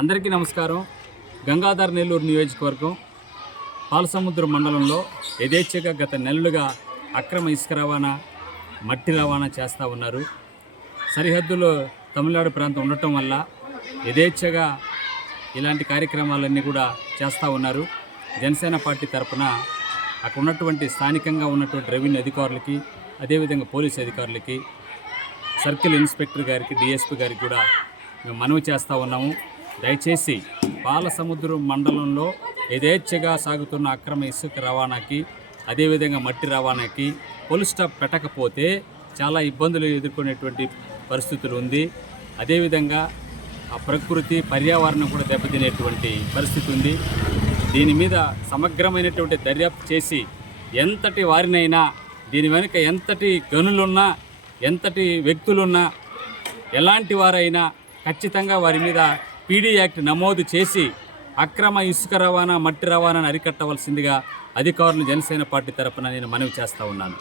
అందరికీ నమస్కారం. గంగాధర్ నెల్లూరు నియోజకవర్గం పాలసముద్రం మండలంలో యథేచ్ఛగా గత నెలలుగా అక్రమ ఇసుక రవాణా మట్టి రవాణా చేస్తూ ఉన్నారు. సరిహద్దులో తమిళనాడు ప్రాంతం ఉండటం వల్ల యథేచ్ఛగా ఇలాంటి కార్యక్రమాలన్నీ కూడా చేస్తూ ఉన్నారు. జనసేన పార్టీ తరఫున అక్కడ ఉన్నటువంటి స్థానికంగా ఉన్నటువంటి రెవెన్యూ అధికారులకి అదేవిధంగా పోలీస్ అధికారులకి సర్కిల్ ఇన్స్పెక్టర్ గారికి డిఎస్పి గారికి కూడా మేము మనవి చేస్తూ ఉన్నాము. దయచేసి పాలసముద్రం మండలంలో యథేచ్ఛగా సాగుతున్న అక్రమ ఇసుక రవాణాకి అదేవిధంగా మట్టి రవాణాకి పొలి స్టాప్ పెట్టకపోతే చాలా ఇబ్బందులు ఎదుర్కొనేటువంటి పరిస్థితులు ఉంది. అదేవిధంగా ఆ ప్రకృతి పర్యావరణం కూడా దెబ్బతినేటువంటి పరిస్థితి ఉంది. దీని మీద సమగ్రమైనటువంటి దర్యాప్తు చేసి ఎంతటి వారినైనా దీని వెనుక ఎంతటి గనులున్నా ఎంతటి వ్యక్తులున్నా ఎలాంటి వారైనా ఖచ్చితంగా వారి మీద పీడీ యాక్ట్ నమోదు చేసి అక్రమ ఇసుక రవాణా మట్టి రవాణాను అరికట్టవలసిందిగా అధికారులు జనసేన పార్టీ తరపున నేను మనవి చేస్తూ ఉన్నాను.